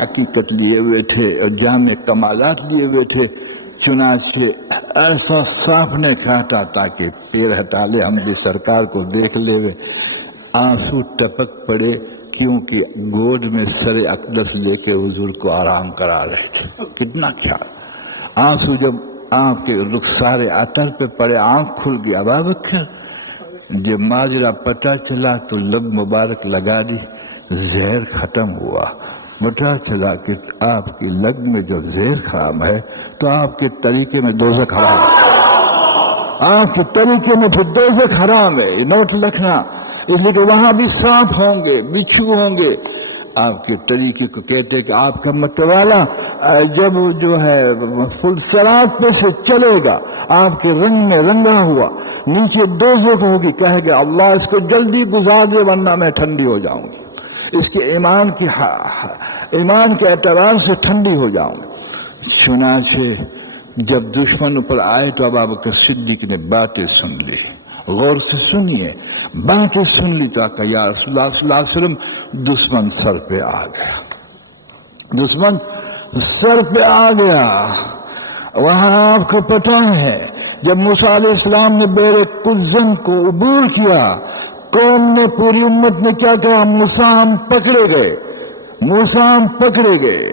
حقیقت لیے ہوئے تھے اور جامع کمالات لیے ہوئے تھے، چنانچہ ایسا صاف نے کہا تاکہ پیر ہٹا لے، ہم بھی سرکار کو دیکھ لے ہوئے، آنسو ٹپک پڑے، کیونکہ گود میں سر اقدس لے کے حضور کو آرام کرا رہے تھے۔ کتنا خیال، آنسو جب آپ کے رخسار عطر پہ پڑے، آنکھ کھل گئی۔ ابابکر جب ماجرا پتہ چلا تو لب مبارک لگا دی، زہر ختم ہوا۔ پتہ چلا کہ آپ کی لگ میں جو زہر حرام ہے تو آپ کے طریقے میں دوزخ حرام ہے، آپ کے طریقے میں پھر دوزخ حرام ہے۔ یہ نوٹ رکھنا، اس لیے کہ وہاں بھی سانپ ہوں گے، بچھو ہوں گے۔ آپ کے طریقے کو کہتے کہ آپ کا متوالا جب جو ہے فل سرات پہ سے چلے گا، آپ کے رنگ میں رنگا ہوا، نیچے دوزخ ہوگی، کہے گا اللہ اس کو جلدی گزار دے ورنہ میں ٹھنڈی ہو جاؤں گی، اس کے ایمان کے اعتبار سے ٹھنڈی ہو جاؤں۔ چنانچہ جب دشمن پر آئے تو ابوبکر صدیق نے باتیں سن لی، غور سے سنیے، باتیں سن لی تو کہا یا رسول اللہ صلی اللہ علیہ وسلم دشمن سر پہ آ گیا، دشمن سر پہ آ گیا۔ وہاں آپ کو پتہ ہے جب موسیٰ علیہ السلام نے بحر قزم کو عبور کیا، قوم نے، پوری امت نے کیا کہا؟ موسیٰ ہم پکڑے گئے، موسیٰ ہم پکڑے گئے۔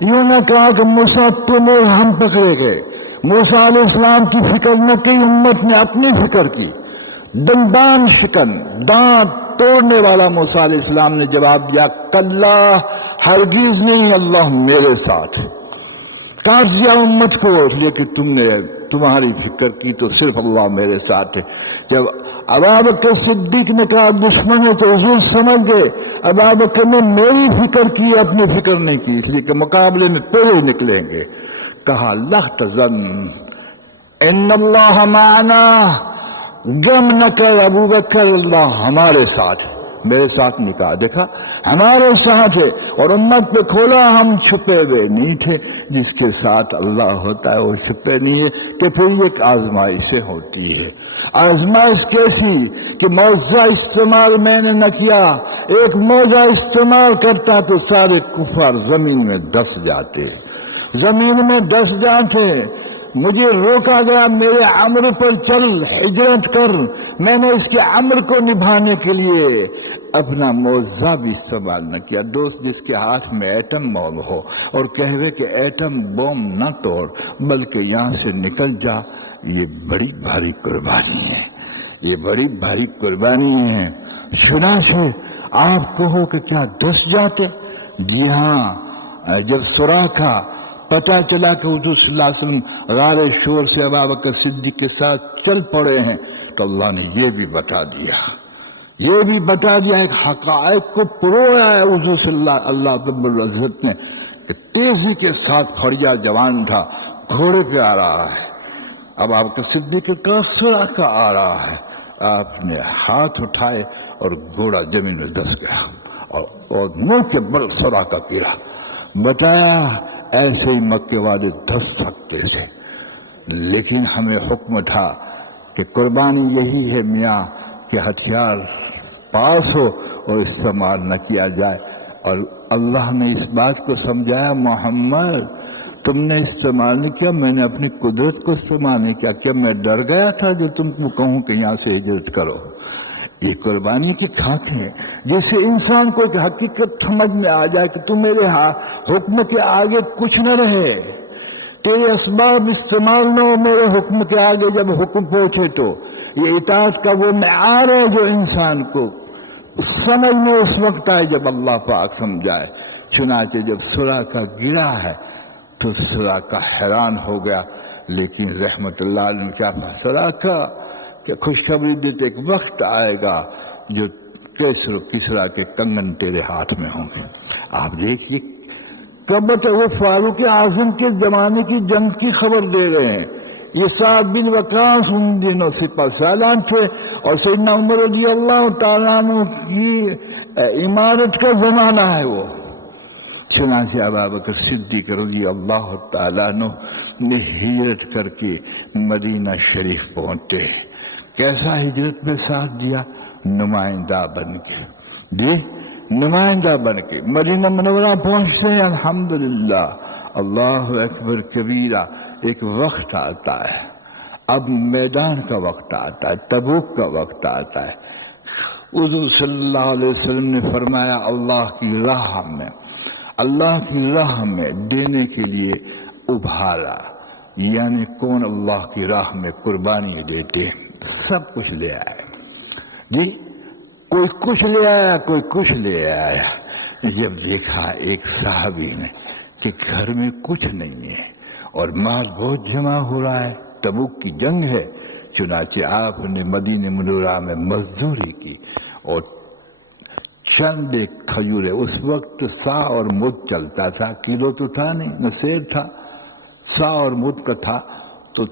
یوں نہ کہا کہ موسیٰ تم اور ہم پکڑے گئے۔ موسیٰ علیہ السلام کی فکر نہ کی، امت نے اپنی فکر کی۔ دندان شکن، دانت توڑنے والا موسیٰ علیہ السلام نے جواب دیا کلا، ہرگز نہیں، اللہ میرے ساتھ ہے۔ کاٹ دیا امت کو، اس لیے کہ تم نے تمہاری فکر کی تو صرف اللہ میرے ساتھ ہے۔ جب ابوبکر صدیق نے کہا دشمن ہے تو حضور سمجھ گئے ابوبکر نے میری فکر کی، اپنی فکر نہیں کی، اس لیے کہ مقابلے میں پورے نکلیں گے۔ کہا لا تحزن ان اللہ معنا، غم نہ کر ابوبکر، اللہ ہمارے ساتھ ہے۔ میرے ساتھ نہیں کہا، دیکھا ہمارے ساتھ ہے، اور امت پہ کھولا ہم چھپے ہوئے نہیں تھے۔ جس کے ساتھ اللہ ہوتا ہے وہ چھپے نہیں ہے، کہ پھر ایک آزمائشیں ہوتی ہے۔ آزمائش کیسی کہ موضع استعمال میں نے نہ کیا، ایک موضع استعمال کرتا تو سارے کفار زمین میں دس جاتے، زمین میں دس جاتے۔ مجھے روکا گیا، میرے امر پر چل، ہجرت کر۔ میں نے اس کے امر کو نبھانے کے لیے اپنا موضع بھی استعمال نہ کیا۔ دوست جس کے ہاتھ میں ایٹم بم ہو اور کہوے کہ ایٹم بم نہ توڑ بلکہ یہاں سے نکل جا، یہ بڑی بھاری قربانی ہے، یہ بڑی بھاری قربانی ہے۔ چنانچہ آپ کہو کہ کیا دس جاتے؟ جی ہاں، جب سراقہ پتہ چلا کہ حضور صلی اللہ علیہ وسلم غار شور سے ابوبکر صدیق کے ساتھ چل پڑے ہیں تو اللہ نے یہ بھی بتا دیا، یہ بھی بتا دیا، ایک حقائق کو پرویا ہے حضور صلی اللہ رب العزت نے کہ تیزی کے ساتھ فریاد جوان تھا، گھوڑے پہ آ رہا ہے۔ اب آپ کا صدیق کا سراقہ آ رہا ہے، آپ نے ہاتھ اٹھائے اور گھوڑا زمین میں دس گیا اور منہ کے بل سراقہ گرا۔ بتایا ایسے ہی مکے والے دس سکتے تھے، لیکن ہمیں حکم تھا کہ قربانی یہی ہے میاں کہ ہتھیار پاس ہو اور استعمال نہ کیا جائے۔ اور اللہ نے اس بات کو سمجھایا محمد تم نے استعمال نہیں کیا، میں نے اپنی قدرت کو استعمال نہیں کیا، کیا میں ڈر گیا تھا جو تم کو کہوں کہ یہاں سے ہجرت کرو؟ یہ قربانی کے کھاتے ہیں، جس سے انسان کو ایک حقیقت سمجھ میں آ جائے کہ تم میرے حکم کے آگے کچھ نہ رہے، تیرے اسباب استعمال نہ ہو میرے حکم کے آگے۔ جب حکم پہنچے تو یہ اطاعت کا وہ معیار ہے جو انسان کو سمجھ میں اس وقت آئے جب اللہ پاک سمجھائے۔ چنانچہ جب سراقہ گرا ہے تو سراقہ حیران ہو گیا، لیکن رحمت اللہ علیہ نے کیا کہا؟ سراقہ کہ خوشخبری دیتے ایک وقت آئے گا جو کیسر و کسرا کے کنگن تیرے ہاتھ میں ہوں گے۔ آپ دیکھیے کب وہ فاروق اعظم کے زمانے کی جنگ کی خبر دے رہے ہیں۔ یہ سعد بن وقاص ان دنوں سپہ سالار تھے اور سیدنا عمر رضی اللہ تعالیٰ عنہ کی عمارت کا زمانہ ہے وہ۔ چنانچہ ابوبکر صدیق رضی اللہ تعالیٰ عنہ نے ہجرت کر کے مدینہ شریف پہنچے۔ کیسا ہجرت میں ساتھ دیا؟ نمائندہ بن کے۔ नुमाइंदा बन के मदीना मुनव्वरा पहुंचते हैं। अल्हम्दुलिल्लाह, अल्लाह अकबर कबीरा। एक वक्त आता है, अब मैदान का वक्त आता है, तबूक का वक्त आता है। हुज़ूर सल्लल्लाहु अलैहि वसल्लम ने फरमाया, अल्लाह की राह में देने के लिए उभारा, यानी कौन अल्लाह की राह में कुर्बानी देते, सब कुछ ले आए जी। कोई कुछ ले आया, कोई कुछ ले आया। जब देखा एक साहबी ने कि घर में कुछ नहीं है और माल बहुत जमा हो रहा है, तबूक की जंग है, चुनाचे आपने मदीने मुनव्वरा में मजदूरी की और चंद एक खजूरें, उस वक्त सा और मुद चलता था, किलो तो था नहीं, न सेर था, सा और मुद का था। तो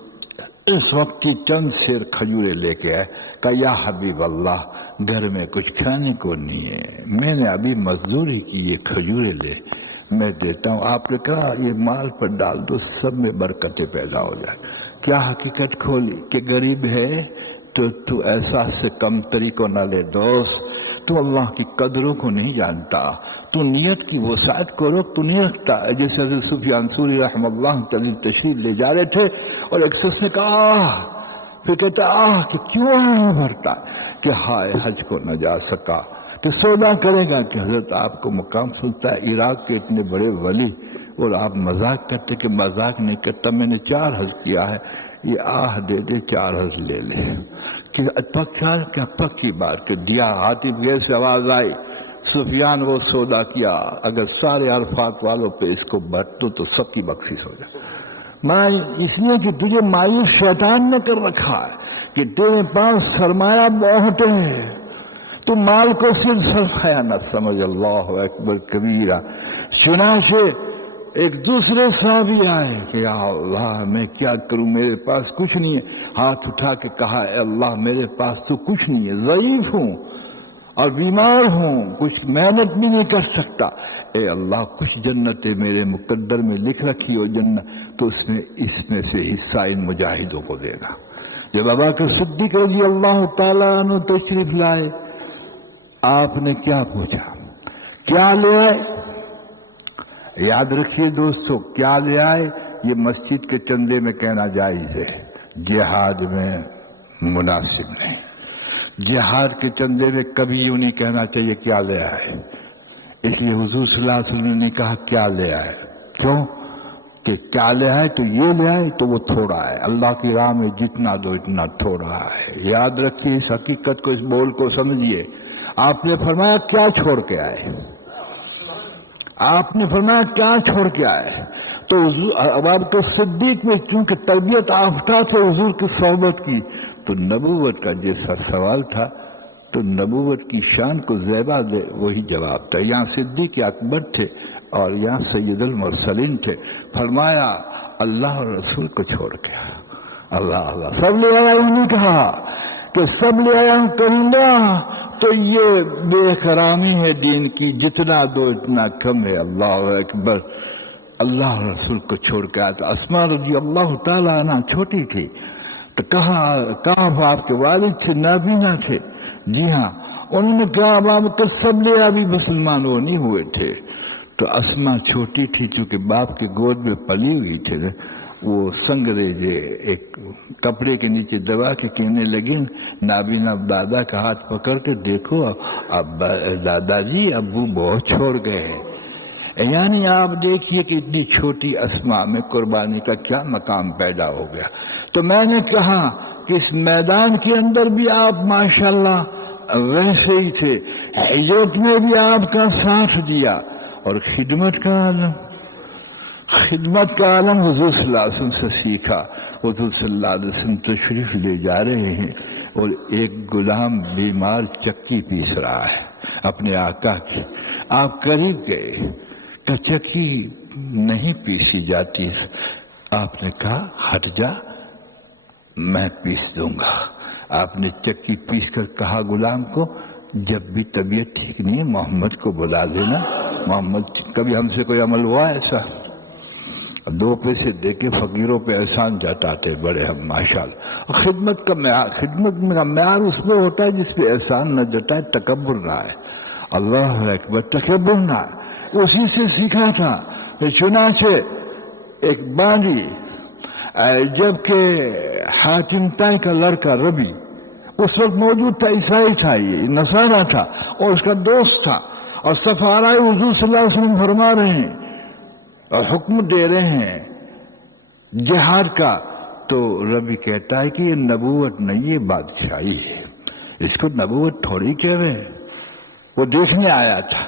इस वक्त की चंद सेर खजूरें लेके आए। कहा, या हबीब अल्लाह, घर में कुछ खाने को नहीं है, मैंने अभी मजदूरी की, ये खजूरें ले मैं देता हूँ। आपने कहा ये माल पर डाल दो, सब में बरकतें पैदा हो जाए। क्या हकीकत खोली कि गरीब है तो तू एहसास से कमतरी को न ले दोस्त, तू अल्लाह की कदरों को नहीं जानता, तू नियत की वसात को रोक तू नहीं रखता। जैसे हज़रत सुफियान सूरी रहमतुल्लाह तआला तशरीफ ले जा रहे थे और एक शख्स ने कहा, फिर कहता कि क्यों आया भरता, कि हाय हज को न जा सका, कि सौदा करेगा कि हजरत आपको मुकाम सुनता है इराक के इतने बड़े वली और आप मजाक करते कि मजाक नहीं करता, मैंने 4 हज किया है, ये आह दे दे 4 हज ले ले। कि पक्का क्या पक्की बात कि दिया। हाथी गैर से आवाज आई, सुफियान वो सौदा किया, अगर सारे अरफात वालों पे इसको बट दो तो सबकी बख्शिश हो जाए। मैं इसलिए कि तुझे मायूस शैतान ने कर रखा है कि तेरे पास सरमाया बहुत है, तू माल को सिर्फ सरमाया न समझ। अल्लाह अकबर कबीरा। चुनाचे एक दूसरे साहबी आए कि या अल्लाह मैं क्या करूं, मेरे पास कुछ नहीं है। हाथ उठा के कहा, अल्लाह मेरे पास तो कुछ नहीं है, ज़ईफ हूं और बीमार हूं, कुछ मेहनत भी नहीं कर सकता। ए अल्लाह, कुछ जन्नतें मेरे मुकद्दर में लिख रखी हो जन्नत, तो उसमें इसमें से हिस्सा इन मुजाहिदों को देना। जब अबू बकर सिद्दीक़ रज़ी अल्लाह तआला अन्हु तशरीफ लाए, आपने क्या पूछा, क्या ले आए? याद रखिए दोस्तों, क्या ले आए ये मस्जिद के चंदे में कहना जायज है, जिहाद में मुनासिब नहीं। जिहाद के चंदे में कभी यूं नहीं कहना चाहिए क्या ले आए। इसलिए हुजूर सल्लल्लाहु अलैहि वसल्लम ने कहा क्या ले आए। क्यों? कि क्या ले आए तो ये ले आए तो वो थोड़ा है, अल्लाह की राह में जितना दो इतना थोड़ा है। याद रखिए इस हकीकत को, इस बोल को समझिए। आपने फरमाया क्या छोड़ के आए, आपने फरमाया क्या छोड़ के आए। तो अबू बकर सिद्दीक में चूंकि तरबियत याफ्ता थे हुजूर की सोहबत की, तो नबूवत का जैसा सवाल था तो नबूवत की शान को ज़ेबा दे वही जवाब था। यहाँ सिद्दीक अकबर थे और यहाँ सैयदुल मुरसलीन थे। फरमाया अल्लाह और रसूल को छोड़ के। अल्लाह अल्लाह, सब ले आया। उन्होंने कहा कि सब ले आया करूंगा तो ये बेकरामी है दीन की, जितना दो इतना कम है। अल्लाह अकबर। अल्लाह रसूल को छोड़ के आया था। अस्मा रज़ी अल्लाह तआला अन्हा छोटी थी, तो कहा आपके वालिद थे, नाबीना थे। जी हाँ, उन्होंने कहा अबू बकर सब ले अभी मुसलमान वो नहीं हुए थे। तो अस्मा छोटी थी, चूंकि बाप के गोद में पली हुई थी, वो संगरेजे एक कपड़े के नीचे दबा के कहने लगी, नाबीना दादा का हाथ पकड़ के देखो, अब दादाजी अब्बू बहुत छोड़ गए हैं। यानी आप देखिए कि इतनी छोटी अस्मा में कुर्बानी का क्या मकाम पैदा हो गया। तो मैंने कहा कि इस मैदान के अंदर भी आप माशाल्लाह वैसे ही थे, हिजरत में भी आपका साथ दिया और खिदमत का आलम हुजूर सल्लल्लाहु अलैहि वसल्लम से सीखा। हुजूर सल्लल्लाहु अलैहि वसल्लम तशरीफ ले जा रहे हैं और एक गुलाम बीमार चक्की पीस रहा है अपने आका की। आप करीब गए, चक्की नहीं पीसी जाती। आपने कहा हट जा, मैं पीस दूंगा। आपने चक्की पीस कर कहा गुलाम को, जब भी तबीयत ठीक नहीं है मोहम्मद को बुला देना। मोहम्मद, कभी हमसे कोई अमल हुआ ऐसा? 2 पैसे देके फकीरों पे एहसान जताते बड़े हम माशाल्लाह। और खिदमत का म्यार उसमें होता है जिसपे एहसान न जताए, तकब्बुर ना है। अल्लाह अकबर, तकब्बुर ना, उसी से सीखा था। चुनाचे एक बांदी, जबकि हातिम ताई का लड़का रबी उस वक्त मौजूद था, ईसाई था, ये नसारा था और उसका दोस्त था, और सफाराए हुजूर सल्लल्लाहु अलैहि वसल्लम फरमा रहे हैं और हुक्म दे रहे हैं जिहाद का। तो रबी कहता है कि ये नबूवत नहीं, ये बादशाही है, इसको नबूवत थोड़ी कह रहे हैं। वो देखने आया था,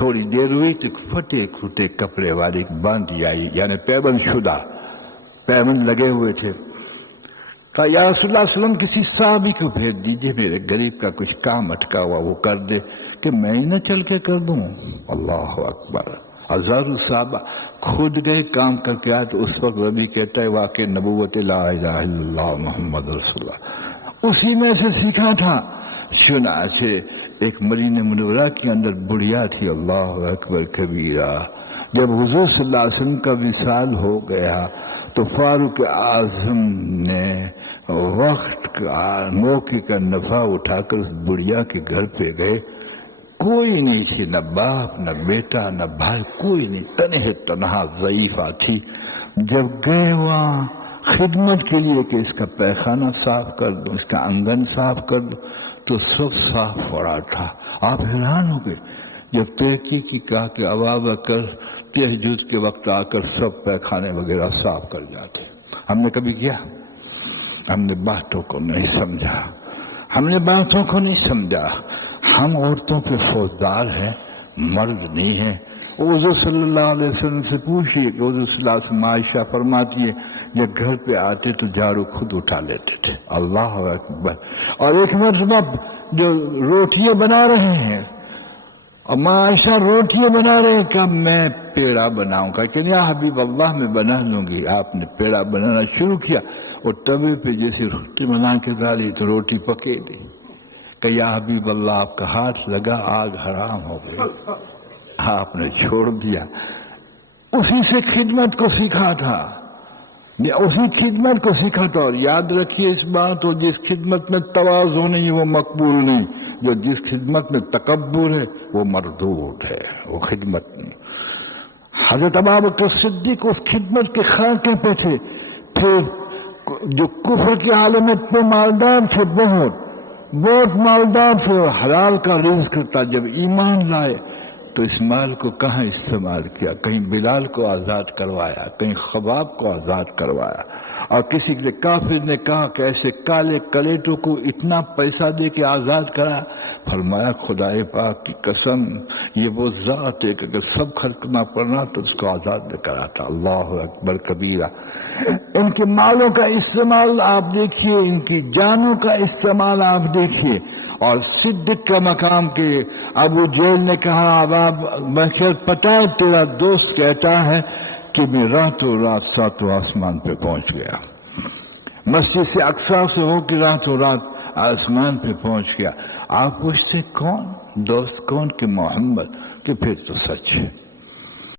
थोड़ी देर हुई तो फटे खुटे कपड़े वाली बांधी आई, यानी पैबंद शुदा, पैबंद लगे हुए थे। कहा या रसूलुल्लाह सल्लल्लाहु अलैहि वसल्लम, किसी साहबी को भेज दीजिए, मेरे गरीब का कुछ काम अटका हुआ वो कर दे, कि मैं ही न चल के कर दूं। अल्लाह अकबर। हजारों साहबा खुद गए, काम करके आए। तो उस वक्त रबी कहता है वाकई नबूवत ला इलाहा इल्लल्लाह मुहम्मद रसूलुल्लाह उसी में से सीखा था। चुनाचे एक मदीना मुनव्वरा के अंदर बुढ़िया थी, अल्लाह अकबर कबीरा। जब हुजूर सल्लल्लाहु अलैहि वसल्लम का विसाल हो गया तो फारूक आजम ने वक्त का मौके का नफा उठाकर उस बुढ़िया के घर पे गए। कोई नहीं थी, न बाप न बेटा न भाई, कोई नहीं, तनहे तनहा ज़ईफा थी। जब गए वहाँ खिदमत के लिए कि इसका पैखाना साफ कर दो, इसका आंगन साफ कर दो, तो सब साफ हो रहा था। आप हैरान हो गए जब तहकीक की कहा कि अवाब कर तहज्जुद के वक्त आकर सब पैखाने वगैरह साफ कर जाते। हमने कभी किया? हमने बातों को नहीं समझा, हमने बातों को नहीं समझा। हम औरतों पे फौजदार हैं, मर्द नहीं है। हुज़ूर सल्लल्लाहु अलैहि वसल्लम से पूछिए कि हुज़ूर सल्लल्लाहु अलैहि वसल्लम आयशा फरमाती है जब घर पे आते तो झाड़ू खुद उठा लेते थे। अल्लाह अकबर। और एक मर्तबा जो रोटियां बना रहे हैं और माँ आयशा रोटियां बना रहे हैं, कब मैं पेड़ा बनाऊंगा, कि या हबीब अल्लाह मैं बना लूंगी। आपने पेड़ा बनाना शुरू किया और तवे पे जैसे रोटी बना के डाली तो रोटी पके दी। कि या हबीब अल्लाह आपका हाथ लगा, आग हराम हो गई, आपने छोड़ दिया। उसी से खिदमत को सीखा था, उसी खिदमत को सीखा था। और याद रखिए इस बात, और जिस खिदमत में तवाज़ु नहीं है वो मकबूल नहीं, जो जिस खिदमत में तकब्बुर है वो मरदूद है, वो खिदमत नहीं। हज़रत अबू बकर सिद्दीक़ उस खिदमत के खाके पे थे। फिर जो कुफ्र के आलम में इतने मालदार थे, बहुत मालदार थे और हलाल का रिज़्क़ था। जब ईमान लाए तो इस माल को कहाँ इस्तेमाल किया? कहीं बिलाल को आज़ाद करवाया, कहीं खबाब को आज़ाद करवाया, और किसी के काफिर ने कहा कि ऐसे काले कलेटों को इतना पैसा दे के आज़ाद करा। फरमाया खुदाए पाक की कसम, ये वो ज़ात है कि अगर सब खर्च करना पड़ना तो उसको आज़ाद न कराता। अल्लाह अकबर कबीरा। इनके मालों का इस्तेमाल आप देखिए, इनकी जानों का इस्तेमाल आप देखिए। और सिद्दीक़ का मकाम के अबू जहल ने कहा अब मशहद पता है तेरा दोस्त कहता है कि मैं रातों रात सातों आसमान पे पहुंच गया, मस्जिद से अक्सा से होकर रातों रात आसमान पे पहुंच गया। आप पूछते कौन दोस्त, कौन? कि मोहम्मद। कि फिर तो सच है।